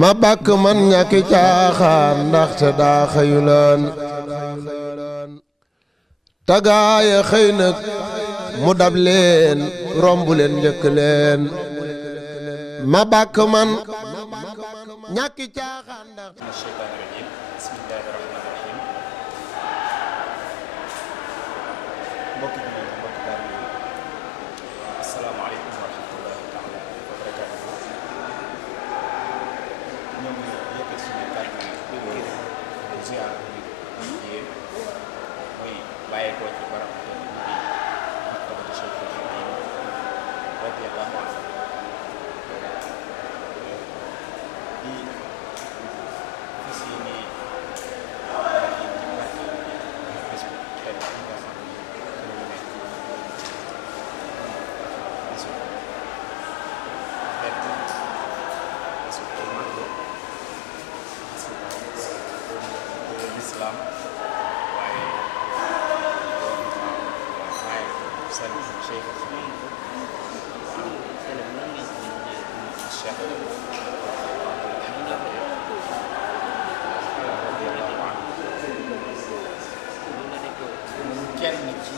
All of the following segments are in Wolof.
ma bàkk man ñàkki caaxaan ndaxte daa xëyuloon tagaaya xëy nag mu dab leen romb leen njëkk leen ma bàkk man ñàkki caaxaan ndaxte mbokki bi mbokki daal bi asalaamaaleykum wa rahmatullahi taala wa barakaatuhu ñoo ngi yëkkati suñu kàddu di ziar bi yéen muy bàyyeekoo ci barab bi maktabatu Cheikh Ibrahim radiyallahu anhu di fas yéene Islam waaye seen Cheikh kenn ci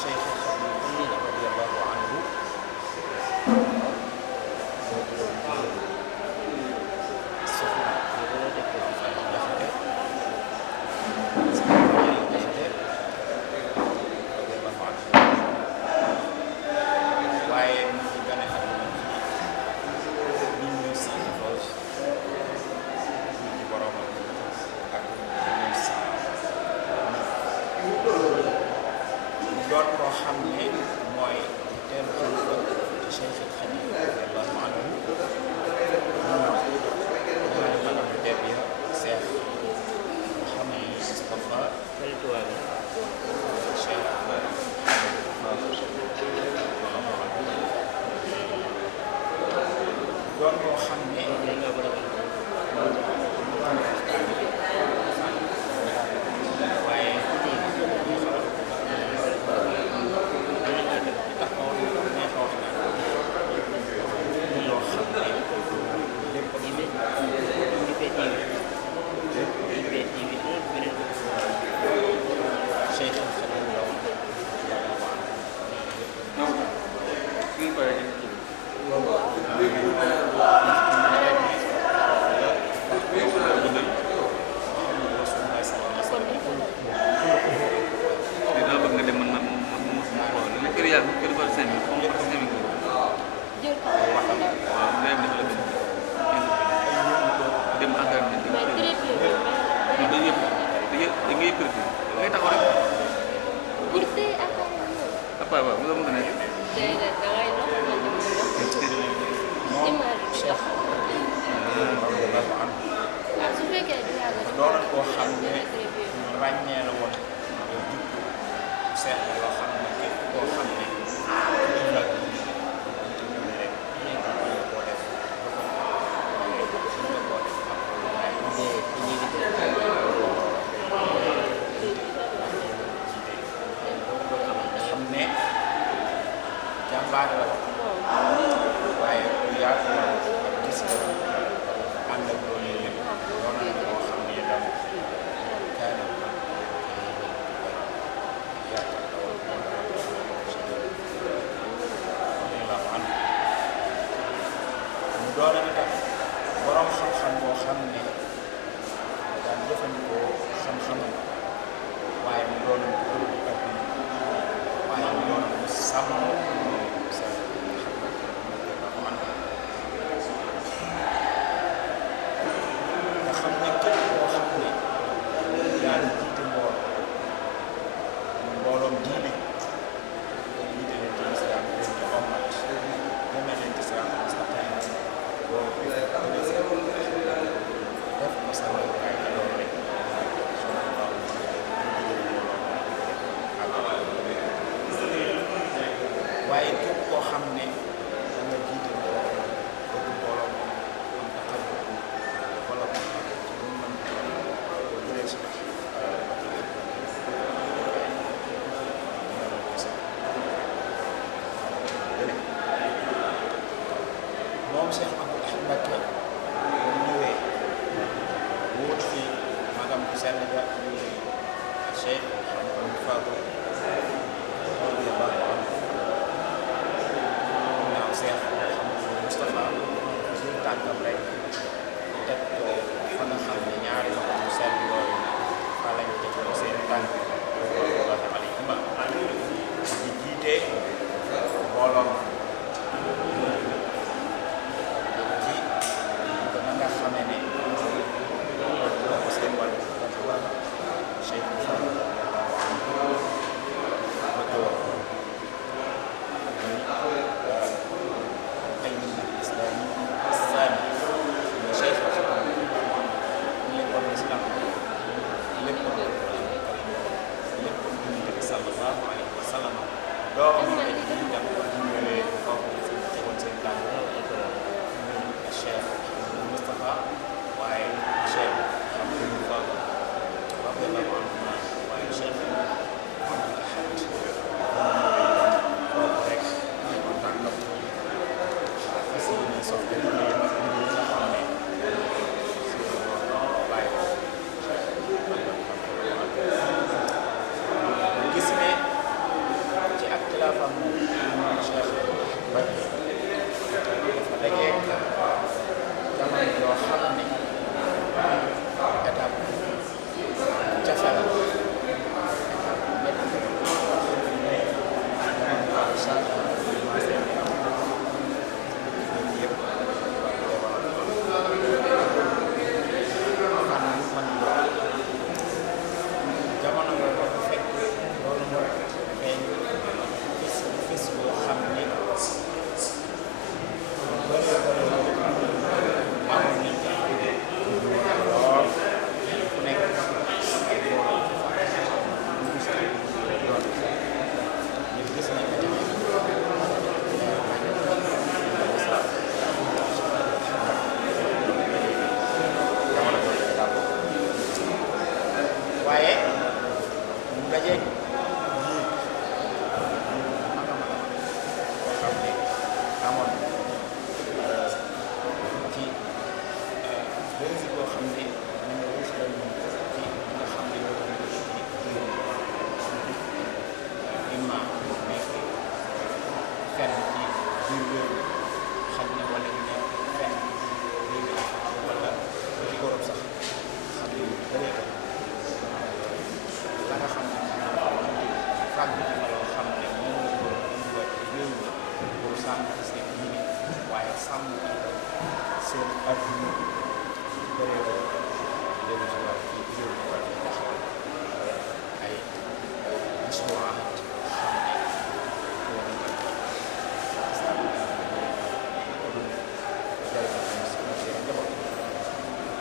Cheikh radiyallahu anhu doon koo xam ne mooy teel xalifa ci Cheikh Khadim radiyallahu anhu ñaari magam yu tedd ya Cheikh Mouhamed Moustapha Cheikh doon koo xam ne doon koo xam ne ràññee la woon jikko seet loo xam ne képp koo xam ne rek koo def xam ne jàmbaar la waaye ku yaatu la gis nga ànd ak loolu lépp doon na koo xam ne itam doole na tax borom xam-xam boo xam ne daan jëfandikoo xam-xamam waaye mu doon ko ak waaye mu doon ko sàmm sa man nga xam ne képp koo xam ne yaa ngi jiite mbooloom diine jiite leen ci islam leen ci ommat demee leen ci islam def ko sa royukaay ci loolu rek waaye moom Cheikh Abdou Ahad Mbacké bu ñëwee wóot fi magam bu sell ja Cheikh Mouhamadou Fadou radiyallahu anhu naaw Cheikh Mouhamadou Moustapha suñu tànkam rek teg ko fa nga xam ne ñaari magam bu sell yooyu fa lañu teg ko seen tànk radiyallahu alayhima di jiite mbooloom ci na nga xamee ne ko seen wàllu Cheikh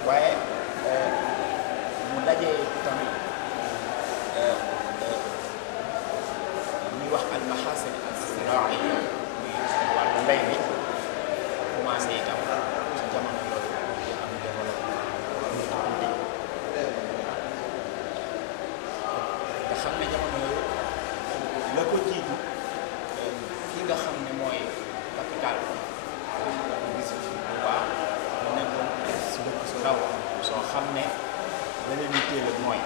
waaye mu dajee itam ñuy wax al mahasin as-siraaiya wàllu mbay mi commencé itam ci jamono yooyu di am développement nga xam ne jamono yooyu la ko jiitu fi nga xam ne mooy capital bis bu baax mu nekkoon su dëkk su ndaw soo xam ne la leen yitteel mooy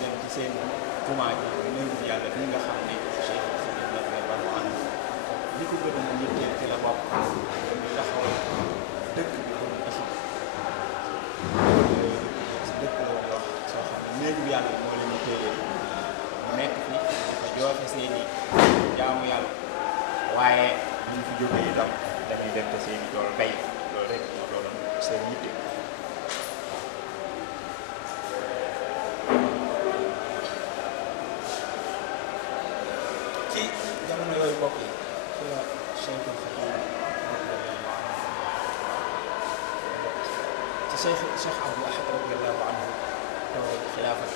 dem ci seen jumaa ji néegu yàlla bi nga xam ne Cheikh Sidi radiyallahu anhu li ko gën a yitteel ci la bokk ñu taxawal dëkk bi pour taxaw si dëkk la woon wax soo xam ne néegu yàlla moo leen yitteelee mu nekk fi dafa jooxe seeni jaamu yàlla waaye ñu fi jógee itam dañuy dem te seeni tool bay loolu rek moo doon seen yitte ci jamono yooyu bokk yi ci la Cheikhul Khadim ci Cheikh Abdou Ahad radiyallahu anhu toog xilaafa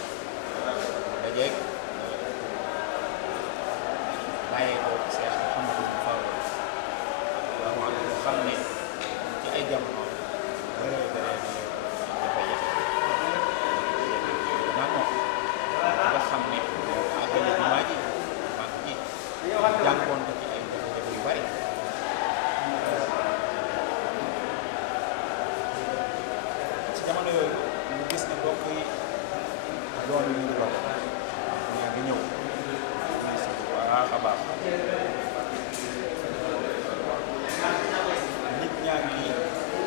dajeeg bàyyee ko Cheikh Mouhamadou Fadou radiyallahu anhu nga xam ne ci ay jamono bëree dafay nag moom nga xam ne àggale jumaa ji mag ji jànkoon ko ci ay jafe-jafe yu bari jamono yooyu ñu gis ne bokk yi yoon wi ñu dox ñaa ngi ñëw muy si bu baax a baax nit ñaa ngi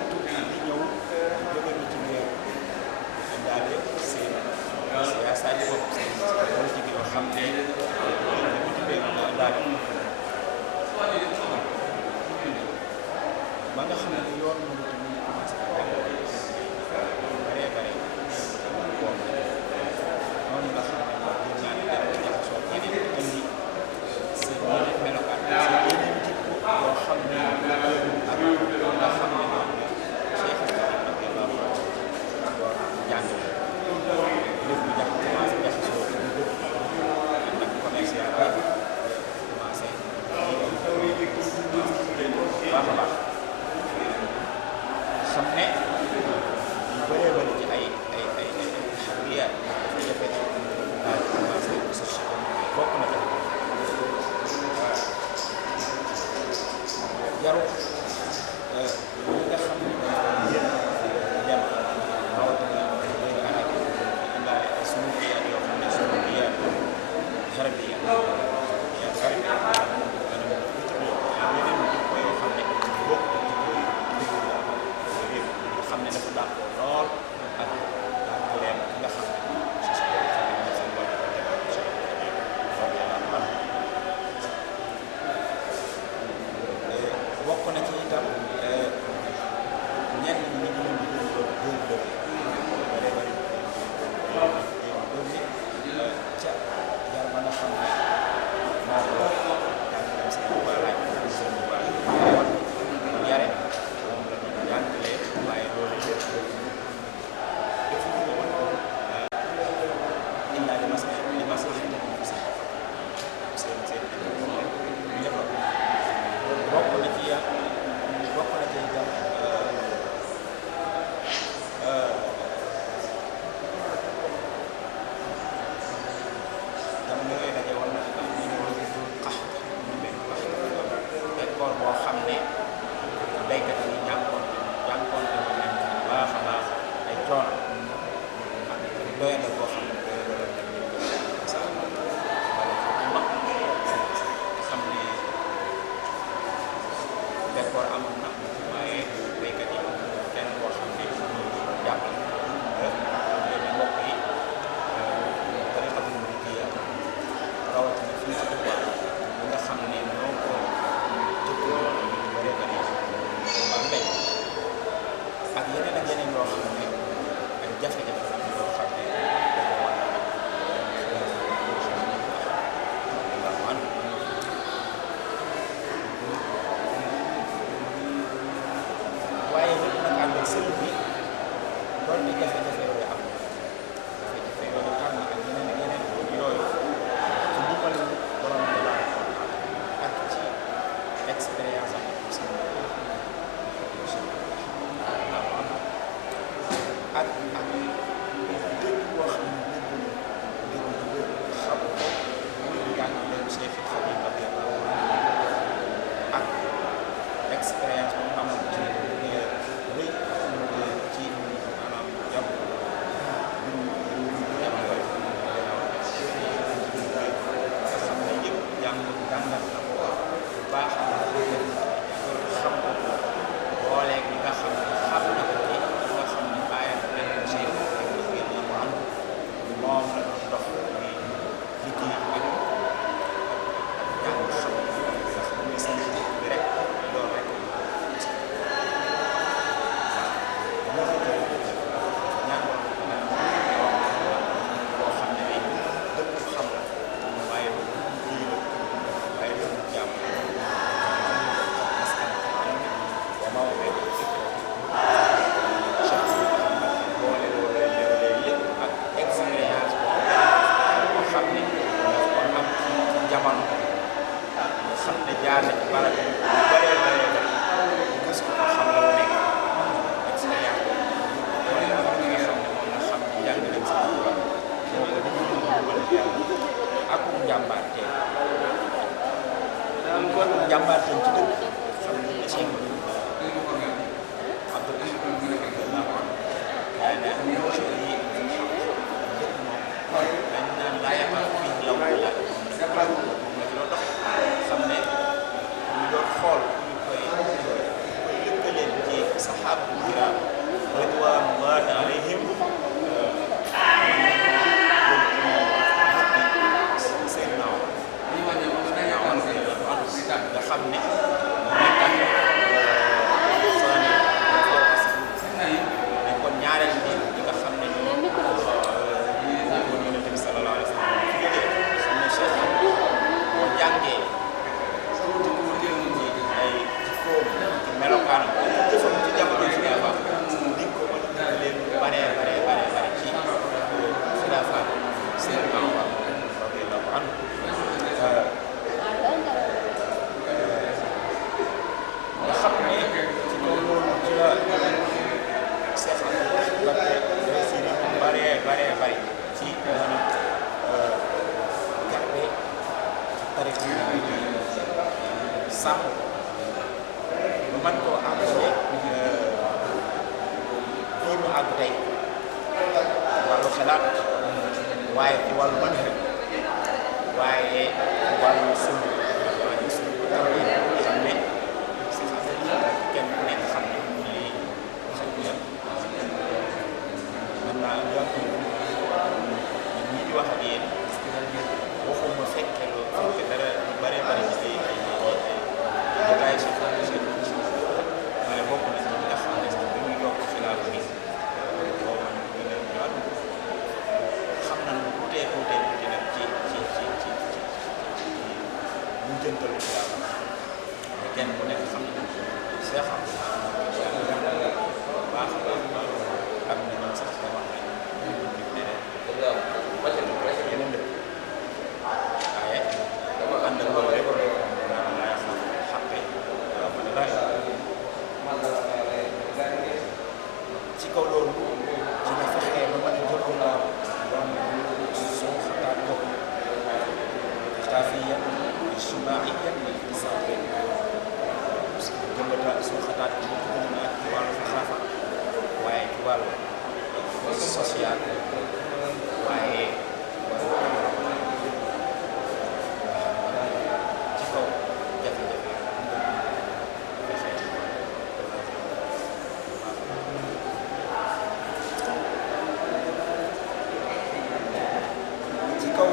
tukki di ñëw jóge bitim réew indaale seen siyaasa yi bopp seen politique yoo xam ne bitim réew ñu indaale ba nga xam ne yoon moom tamit commencé bare bare bon noonu nga xam ne moom gën naa ne dem ci jaxasoo yeneen indi seen yeneen melokaan seen yeneen jikko yoo xam ne ak nga xam ne moom Cheikh Ibrahima radiyallahu anhu doon jàng lépp lu jax commencé jaxasoo ci ñu dëkk ndax commercial bi commencé baax a baax xam ne ñu bëree bëri ci ay xariyaat jafe-jafe daal di commencé recherche bokk na tamit jaru ñi nga xam ne yéen dem rawatina léegi arab yi indaale ay sunu biyaat yoo xam ne sunu biyaat xarabiya yaa xarabiya yeneen jikko yoo xam ne bokk xam ne dafa dàqoo lool ak leen nga xam ne seen bopp bokk na ci itam ñenn ñi ñu leen di gën a bëri bëri ca yar ba nga xam ne moo ko daan dem seen laaj seen yare moom la ñu jàngalee waaye loolu lépp defuñu ko woon illaa li maslaxati seen njaboot bokk na ci itam jamono yooyu daje woon na am ñu ñëwoon xax ñu benn xax école boo xam ne béykat yi jànkoon nañ baax a baax ay coono ak doyadal boo xam ne doyadal nañ sax wala foofu mag xam ne bekkoor amoon na waaye béykat yi kenn boo xam ne jàppale léegi mbokk yi tariqatul muridiyya rawatina fii ci Touba nga xam ne ñoo ko jëkkoo ñu bëree bëri waa mbéy ak yeneen yoo xam ne ay jafe-jafe la yoo xam ne dañoo war a waaye lépp nag ànd ak sëriñ bi doon na jafe-jafe yooyu am jafe-jafe yooyu am na ak yeneen yooyu ci dimbalu borom tabaaraka wa taala ak ci expérience am aussi ak dégg boo xam ne dégg xam ko muy jàng leen Cheikh Khadim radiyallahu anhu ak expérience bu am ci rëy ci maanaam jàpp xam ne yëpp jàngal na ko bu baax xam ko booleeg li nga xam ne xam na ko ci li nga xam ne bàyyam benn Cheikh man koo àggale fii mu àgg tey wàllu xalaat waaye ci wàllu mën rek waaye wàllu sumb waaye sumb xam ne si kenn ku nekk xam ne lii xëy na mën naa jàpp ñi di wax ak yéen waxuma fekkee loolu fekke dara lu bare bari ci ay détail si waaye bokk na ci ñi nga xam ne sax bi muy yokk xilaaf bi boobu ñu gën a ñëwaat xam nañ lu tuutee nag ci ñu jëntalu xilaaf mais kenn ku nekk xam na Cheikh Abdou baax a baax am na ñoom sax da wax ne yeneen dëkk waaye ànd ak loolu lépp laay xàppe man daal ci kaw loolu ci nga fexee ba mën a jël doon soo xataat ko xaafiya ijtimaiya jëmbata soo xataat ko mu gën a ci wàllu xaafa waaye ci wàllu social waaye ci kaw jafe-jafe ci kaw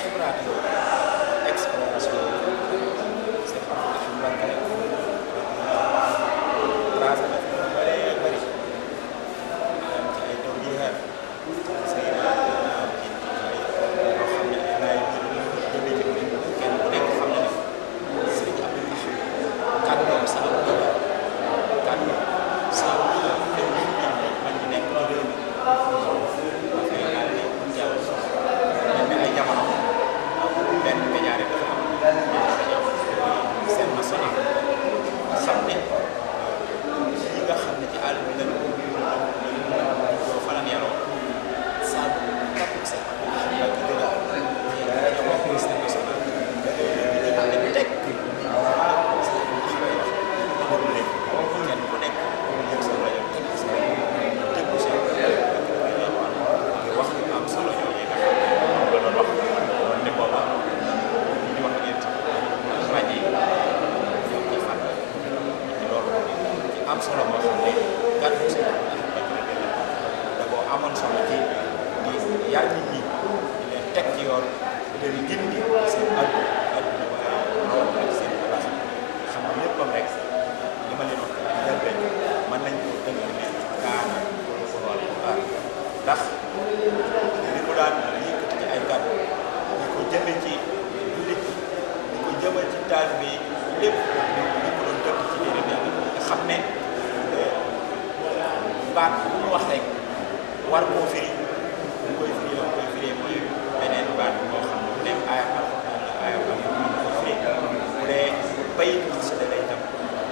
xibraat yooyu expérience yooyu c'est pas Mbacké tracé na fi lu bëree bëri ci ay taw yi xeer say yoo xam ne ay jëme ci kenn ku nekk xam na ne Sëriñ Abdou kàddoom sa am doole kàddoom sa man di nekk ci réew mi dafay daal di jaww mel ay jamono benn médiare dafa am seen national xam ne ñi nga xam ne ci àll bi lañu ko fa lan yaroo saa kàddu sa ak dëgga ci rajo bokk seen national dañu teg kenn ku nekk yëg sa rajo déglu sa wax lu am solo yooyu nga xam ne moom la doon wax doon ne booba ñu wax yéen rajo yi ñoom ci fànn ci loolu ci am solo moo xam ne kàddu si da boo amoon solo ci di yar nit ñi di leen teg ci yoon di leen gindi seen àdduna waaye rawatina seen place xam ne léppam rek li ma leen wax jëlbeen mën nañ ko tënk ne kaana wala Alxuraan ndax li mu daan yëkkati ci ay kàddu di ko jëme ci jullit di ko jëme ci taalibe yi lépp di ko doon tënk ci téere bi Yàlla nga xam ne baat bu mu wax rek war koo firi bu koy firi la koy firee mooy beneen baat boo xam ne bu nekk aayam Alxuraan la aayam Alxuraan koy firi bu dee bayit xasida lay tam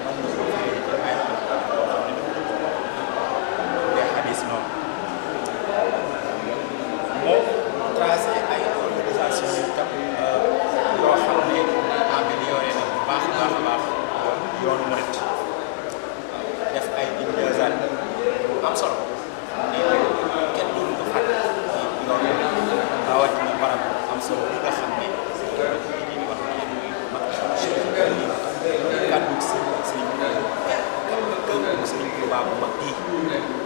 mën nga ko firi ci aayam Alxuraan boo xam ne dafa dëgg bu dee xadis noonu moo tracé ay organisation yi tam yoo xam ne amélioré na bu baax a baax yoonu murit def ay injaazaat am solo ni kenn du ko fàtte ci yoonu rawatina barab am solo li nga xam ne li ñuy wax ne mag kàddu Sëriñ Tuubaa bu mag bii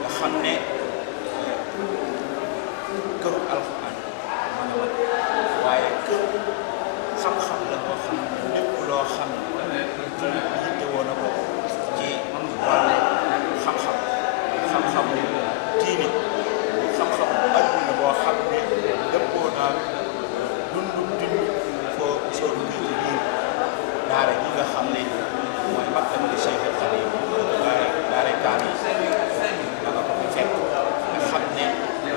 nga xam ne këru Alxuraan mën a mat waaye kër xam-xam la boo xam ne lépp loo xam ne yitte woon na ko ci wàllu xam-xam diine xam-xam adduna boo xam ne dëppoo naa dundu foo soo duggee ci biir daara ji nga xam ne mooy maktabul Cheikh al Khadim daara kaam yi da nga ko fi fekk nga xam ne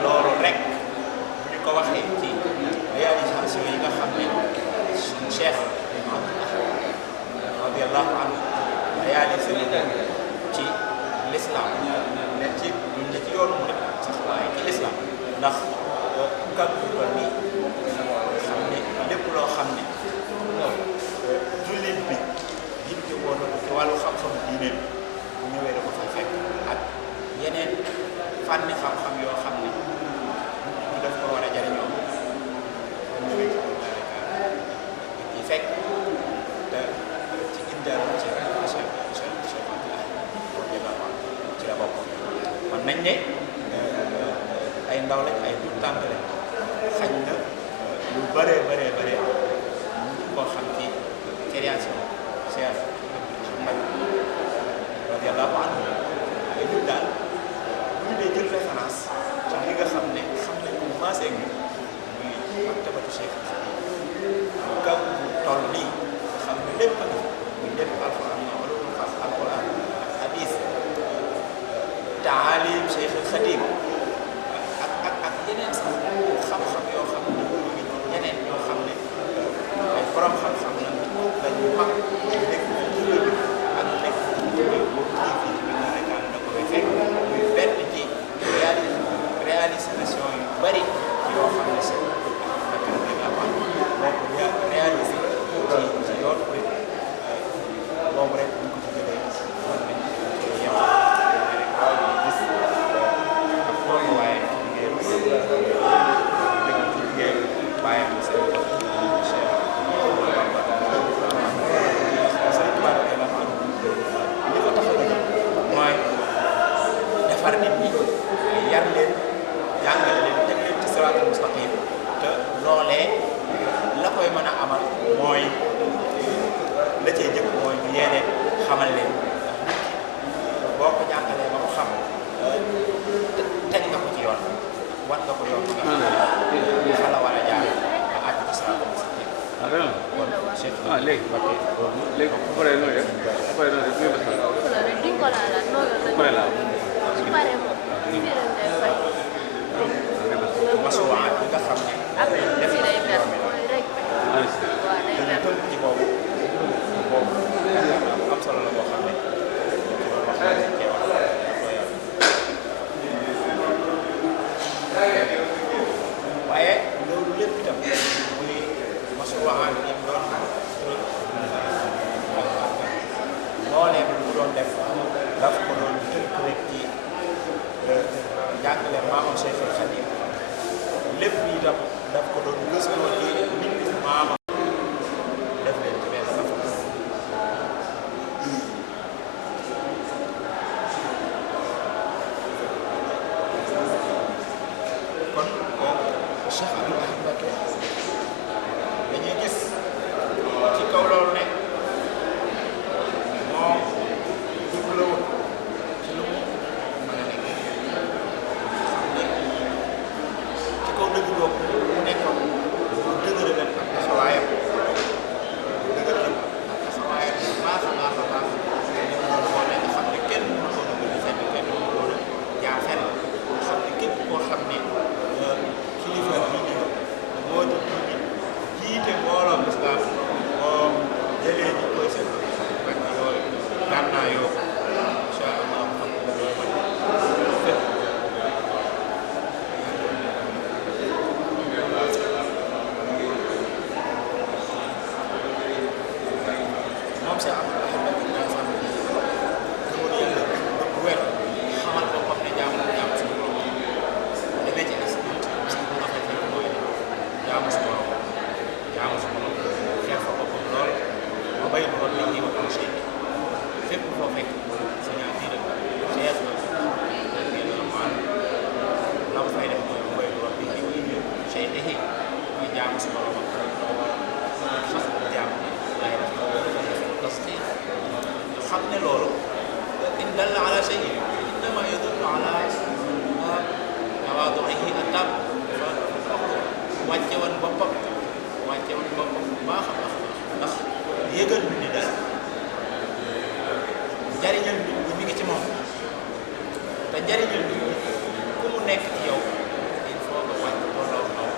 loolu rek bu ñu ko waxee ci réalisation yi nga xam ne suñu Cheikh radiyallahu anhu réalisé na ci l'islam ne ci yoonu mu sax waaye ci l'islam ndax kàddu ko nii xam ne lépp loo xam ne jullit bi yitte yittewoo na ko ci wàllu xam-xam diine bu ñëwee da ko fay fekk ak yeneen fànni xam-xam yoo xam ne ñu def ko war a jariñoo bu ñëwee ci biir daanaka di fekk te ci indaal ci ci la bokk man nañ ne ay ndaw lañ ay tout tànk lañ xañ na lu bëree koo xam ci création Cheikh Ahmad radiyallahu anhu ay ñun daal bu ñu dee jël référence ci li nga xam ne xam nañ ko commencé ak ñun muy maktabatu Cheikh mu kaw bu toll nii xam ne lépp a ngi muy lépp alquran wala lu xas alquran ak hadis taalim Cheikh Khadim ak yeneen sax xam-xam yoo xam ne ñeneen ñoo xam ne ay borom xam-xam lañu mag nekk ci réew mi ak nekk ci réew boobu fii ci biir Sénégal da koy fekk muy benn ci réalisation yu bari yoo xam ne si naka la wax moo ko réalisé ci yoon bi boobu rek bu ñu ko ci jëlee mën nañ ci yem rek gis ak toolu waaye ci liggéey waaye mu seen bopp li ko tax a jóg mooy defar nit ñi yar leen jàngale leen teg leen ci siraatal mustaqim te loolee la koy mën a amal mooy la cay jëkk mooy ñu yéene xamal leen boo ko jàngalee ba ko xam teg nga ko ci yoon wan nga ko yoon nga fa la war a jaar ba àgg ci siraatal mustaqim kon Cheikh léegi bu paree noonu def bu paree noonu def duñ ko laalaat noonu la. bu paree laa su paree moom séeréer day fay. masuwaat bi nga xam ne après si day mer mooy rek. waaw day dañu mer. tënk ci boobu am solo la boo xam ne wax cee wax waaye loolu lépp itam muy masuwaat yi mu doon loolee bu doon def daf ko doon tënk rek ci jàngale maamam Cheikh Khadim lépp itam daf ko doon gëstoo ci nit maamam def leen ci benn dafa kon Cheikh Abdou Lahad Mbacké dañuy gis ci kaw loolu ne moom jubluwul ci lu mu mën a nekk xam ne ci kaw dëgg boobu mu nekkoon dëgëral ak taxawaayam dëgëral ak taxawaayam bu baax a baax a baax dañu doon boole nga xam ne kenn mënu ko dugg fenn kenn mënu ko jaar fenn nga xam ne képp koo xam ne kilifa diine moo di jiite mbooloo lislaam moo jëlee ji koy seen mag yooyu gànnaa yoo incha allah xam fépp moom si am alhamdulilah sax gëmoon yàlla bu wér xamal boppam ne jaamu suñu borom demee ci sax bu nga fay fekk mooy jaamu suñu borom xeex fa boppam lool ba bay bu doon liggéey ba am chey fépp foo fekk signature Cheikh la mu fay def mooy bu bay bu doon liggéey chey dehi muy jaamu suñu borom sax jaamu laay def tasdiq xam ne loolu in dalla ala shay'in innama yadullu ala tawaadu'ihi at-taam wàcce woon boppam bu baax a baax ndax yëgal nit ñi daal njariñal nit ñi mi ngi ci moom te njariñal nit ñi ku mu nekk ci yow il faut nga wàcc tolloo naw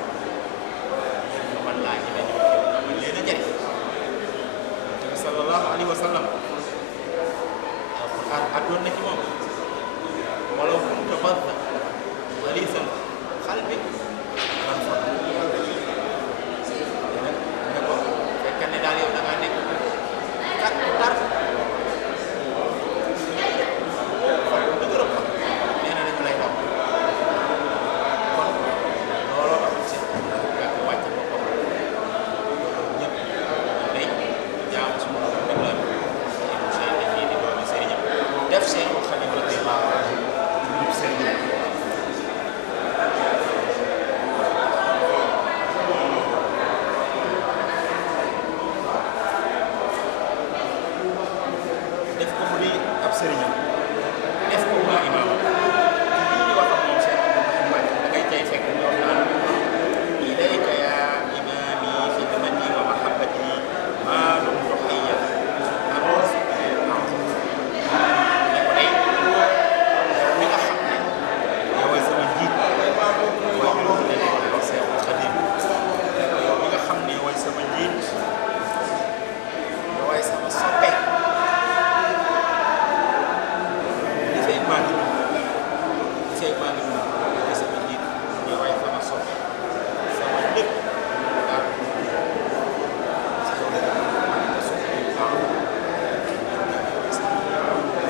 ngir ñu mën laa ñeme ñëw ci yow mën leen a jariñ te bi sallallahu alayhi wa sallam alquran àddoon na ci moom walaw kunta faddan ghaliizal qalbi ne ko fekk ne daal yow da ngaa nekk kat tar def Seexul Xadiim radiyallaahu anhu ñu sëriñ def ko mu di ab sëriñam def ko muy imaam li ñu wax ak moom Cheikh Abdou Mbacke da ngay cay fekk ñoom naan ilayka yaa imaami xidmati wa mahabbati maa dum doxiya mi nga xam ne yow sama njiit mooy juróom la nekk wax Seexul Xadiim yow mi nga xam ne yow sama njiit yow sama soppe li fay maa ngi yow sama njiit yow sama soppe sama lépp daal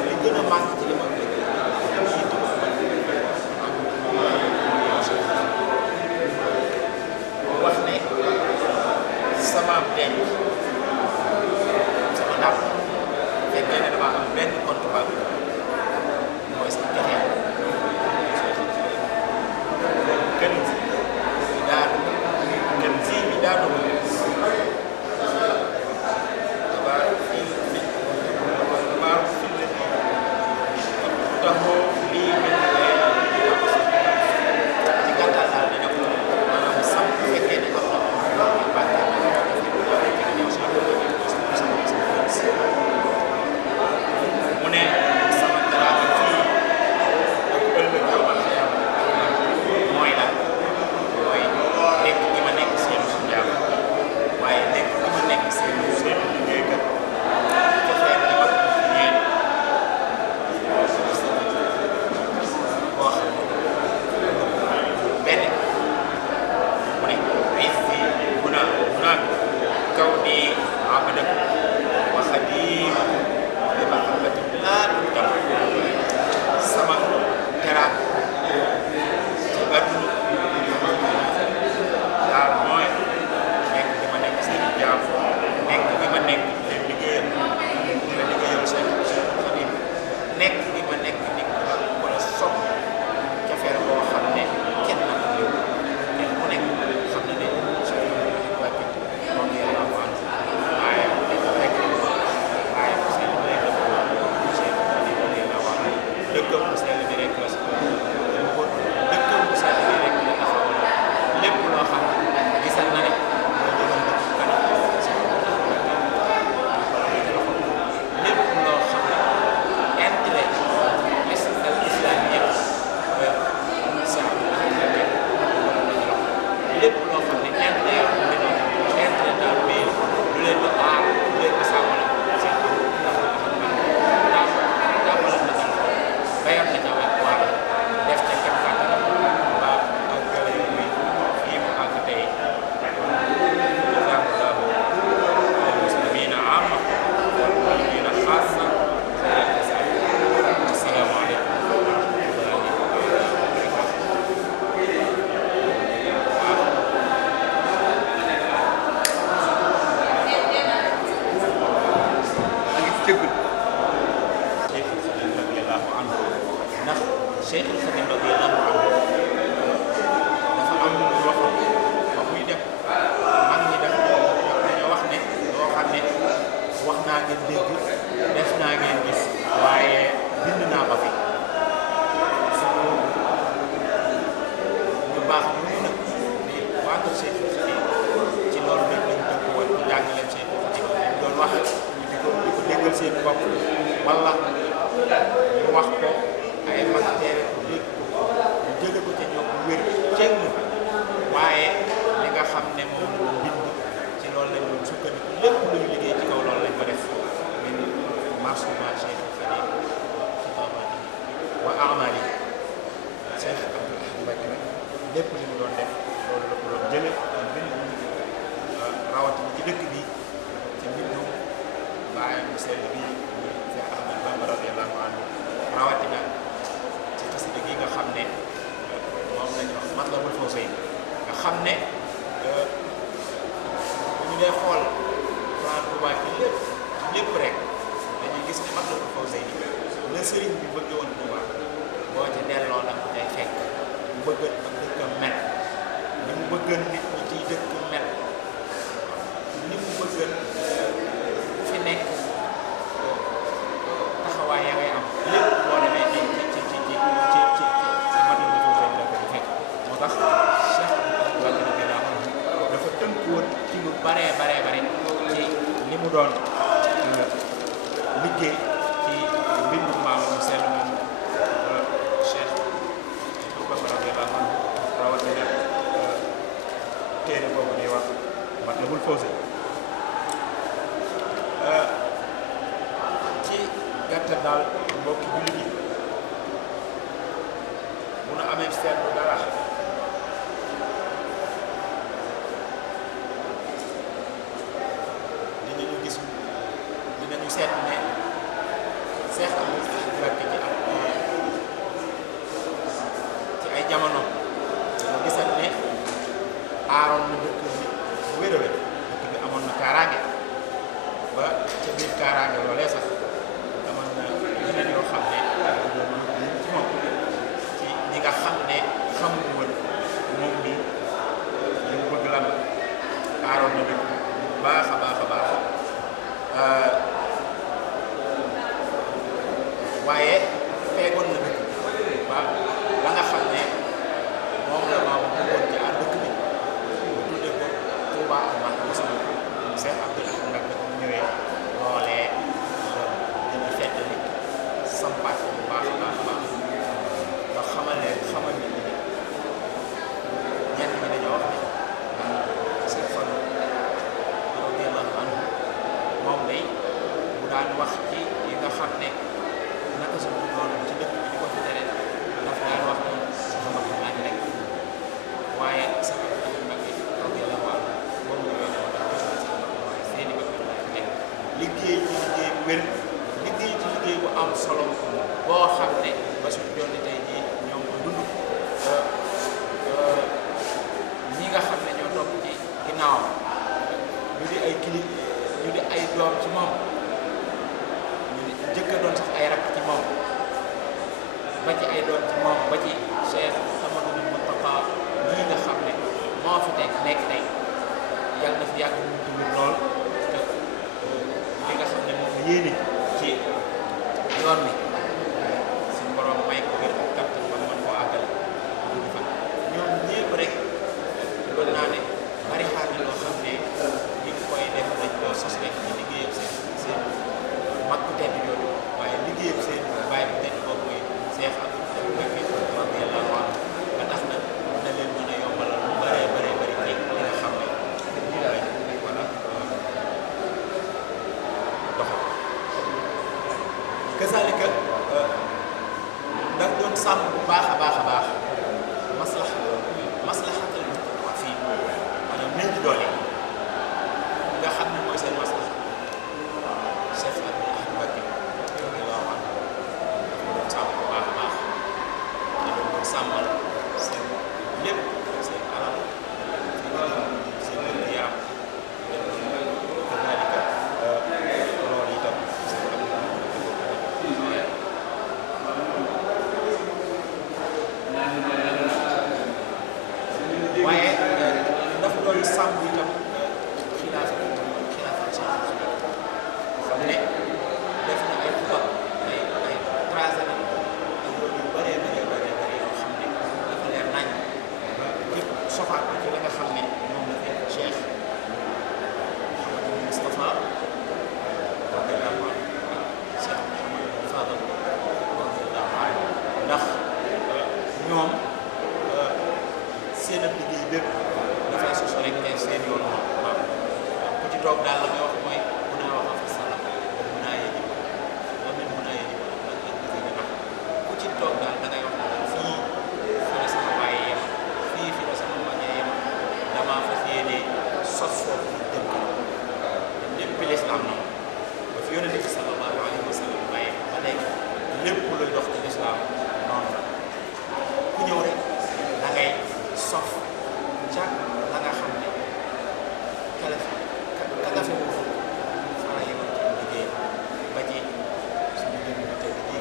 li gën a màgg ci li ma wax ne sama denc sama ndàmp fekkee ne dama am benn compte banque mooy sama joxe gën si daanu gën si bi daanu damaa fi la taxoo lii mel ci gàttal daal dina ko maanaam sam bu fekkee ne am na mu ne sama teraanga fii ak ëllëg amal xiyam mooy lan mooy nekk gi ma nekk seen jaam waaye nekk gi ma nekk seen liggéeykat cofeer gi ma ñeen boo xam ne benn mu ne izzi hunaak kaw ni abadak wa xadiim bi mahabbati laa tutam sama teraanga ci àdduna daal mooy nekk gi ma nekk seen jaam nekk gi ma nekk leen liggéeyal Seexul Xadiim nekk gi ma nekk nit wala sopp cofeer boo xam ne kenn na ko léew kenn ku nekk xam na ne Cheikh Mbacke moom yàlla ko ànd waaye rek waaye bu sell bi rek la ko Cheikh Xadiim yàlla wax dëkkam bu sell bi rek la dëkkam bu sell bi rek la taxaw lépp loo xam gisal na ne moo jëmal dëkk kanam lépp loo xam ne intérêt al islam yëpp lépp loo xam ne intérêt daal mais lu leen di aar lu leen di sàmmal seen tàmbalal na ci bayoon na ca waar def ca kem kàttanam ba ak gële muy fii mu àgg tey jazaakallahu lil muslimiina amma wal mu'miniina xaassa assalaamu aleykum wa rahmatullaahi wa barakaatuh. Cheikhul Xadiim radiyallaahu anhu ndax Cheikhul Xadiim radiyallaahu anhu dafa am lu waxoon ba muy def mag ñi def dañoo wax ne loo xam ne wax naa ngeen dégg def naa ngeen gis waaye bind naa ba fi ñu baax ñu nag ni waa kër Cheikhul Xadiim ci loolu nag lañ tënk woon ci jàngaleem Cheikhul Xadiim dañ doon wax di ko déggal seen bopp wala ñu wax ko ay mag teere ko dégg ko ñu jële ko ca ñoom wér cëng waaye li nga xam ne moom la bind ci loolu lañ doon sukkandiku lépp lu ñu liggéey ci kaw loolu lañ ko def min marsuma Cheikhul Xadiim xitaabati wa amali Cheikh Abdou Mbacke nag lépp li mu doon def loolu la ko doon jële bind rawatina ci dëkk bi ci mbindu baayam bu sell bi Cheikh Ahmad Bamba radiyallaahu anhu rawatina ci xasida gi nga xam ne moom la ñu wax Matlabul Fawzayni nga xam ne bu ñu dee xool plan Touba ci lépp rek dañuy gis ne Matlabul Fawzayni le sëriñ bi bëgg woon Tuuba boo ca delloo da nga koy fekk mu bëgg ak dëkkam mel ni mu bëggoon nit ñi ciy dëkk mel ni mu bëggoon fi nekk taxawaay ya ngay am lépp boo demee ci Madina foofu la ko di fekk moo tax Cheikh Abdou radiyallahu anhu dafa tënk woon ci lu bare ci li mu doon liggéey ci mbindu maam mu sell moom Cheikh Abdou radiyallahu anhu rawatina téere boobu ñuy wax Matlabul Fawzayni ci gàttal daal mbokki jullit yi bu nu amee seetlu dara dinañu seet ne Seex Abdul Ahad Mbacké ci ay jamono mu gisal ne aaroon na dëkk bi wér-wér dëkk bi amoon na kaaraange ba ca biir kaaraange loolee sax amoon na yeneen yoo xam ne doon ci moom ci ñi nga xam ne xamul woon moom mi li mu bëgg lan aaroon na dëkk bu baax a baax waaye feegoon na dëkk ba la nga xam ne moom la maam bëggoon ci àll dëkk bi mu tudde ko Touba ak Mbacké Moussa Cheikh Abdou Ahad Mbacké bu ñëwee loolee dina fedd ni sampaat bu baax ba xamal nit ñi ñenn ñi dañoo wax ne seen fan radiyallahu anhu moom day bu daan wax ci yi nga xam ne naka su dul noonu ci dëkk bi di ko fi tere daf daan wax ne sama mag naa ci rek waaye sama mag yi radiyallahu anhu moom la ñu wax waaye seeni mag naa ci rek liggéey ci liggéey bu wér liggéey ci liggéey bu am solo boo xam ne ba suñu jonni tey jii ñoo ngi ko dund ñi nga xam ne ñoo topp ci ginnaawam ñu di ay kilif ñu di ay doom ci moom ñu di jëkk doon sax ay rakk ci moom ba ci ay doom ci moom ba ci Cheikh Amadou Moustapha ñii nga xam ne moo fi nekk tey yàlla na fi yàgg mu dund lool te li nga xam ne moom la yéene ci yoon bi suñu borom may ko wér ak kàttan ba mën koo àggale dund fa ñoom ñépp rek mën naa ne bari xaar na loo xam ne ñi ngi koy def dañ koo sos rek ci liggéeyam seen mag bu tedd yooyu waaye liggéeyam seen bàyyi bu tedd boobu mooy Cheikh Abdou Ahad Mbacké radiyallahu anhu ba tax na dina leen mën a yombalal lu bari ci li nga xam ne moom lañ war a doxal kazalika daf doon sàmm bu baax a baax maslahatal waa fii maanaam nañ ci doole nga xam ne mooy seen maslaha Cheikh Abdou Ahad Mbacké radiyallahu anhu doon sàmm bu baax a baax da doon sàmmal seen lépp seen alal seen wér-gu-yaram kazalika loolu itam waaye dafa doon sàmm itam xilaafa xam ne def na ay xubab ay tracé na ay yoon yu bëree yoo xam ne dafa leer nañ ba képp sofaat ko ci la nga xam ne moom la fekk Cheikh Mouhamadou Moustapha radiyallahu anhu ak Cheikh Mouhamadou Fadal radiyallahu anhu ndax ñoom seen ab liggéey bépp dafay soso rek ne seen yoonu maam ku ci toog daal la may wax mooy mun naa wax fa sala mun naa yéegi wa min mun naa yéegi ak ku ci toog daal da ngay wax ne fii la sama bàyyi yem fii la sama mañee yem damaa fas yéene sos foofu dem ko lépp lislaam na ba fi yonente bi sallallahu alayhi wa sallam bàyyi ba léegi lépp luy dox ci lislaam noonu la ku ñëw rek da ngay sof ca la nga xam ne ka fi mu fa la yemoon ci liggéey ba ci suñu jëm bu tëdd ji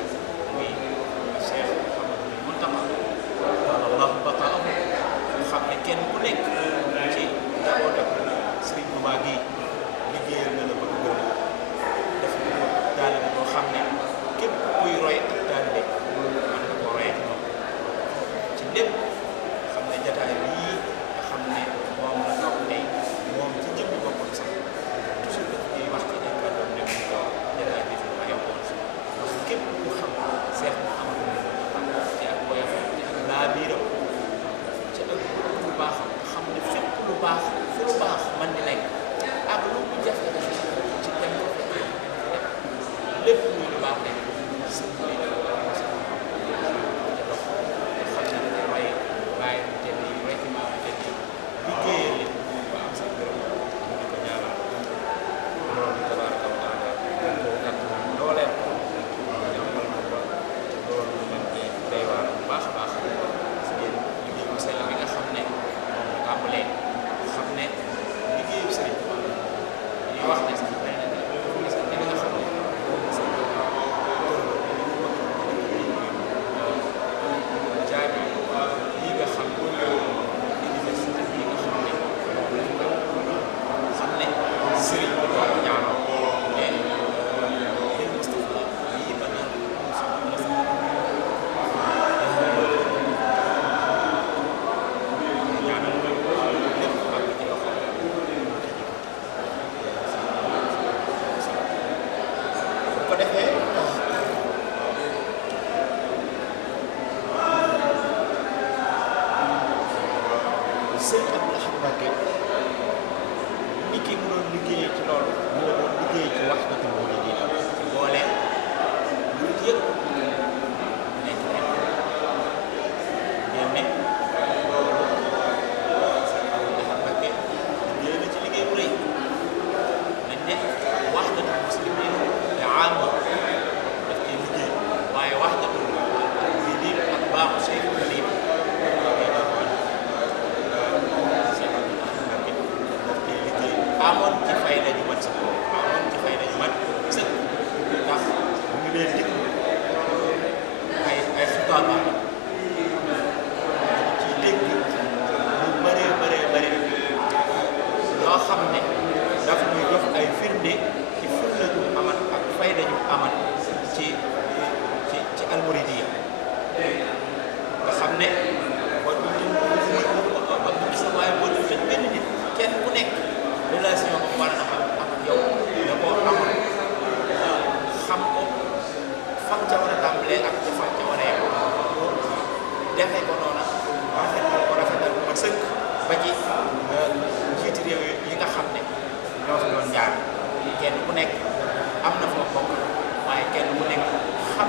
fam ca war a tàmbalee ak ca fam ca war a yem defee ko noona rafetal bu mat sëkk ba ci njiiti réew yi nga xam ne ñoo fi doon jaar kenn ku nekk am na foo bokk waaye kenn ku nekk xam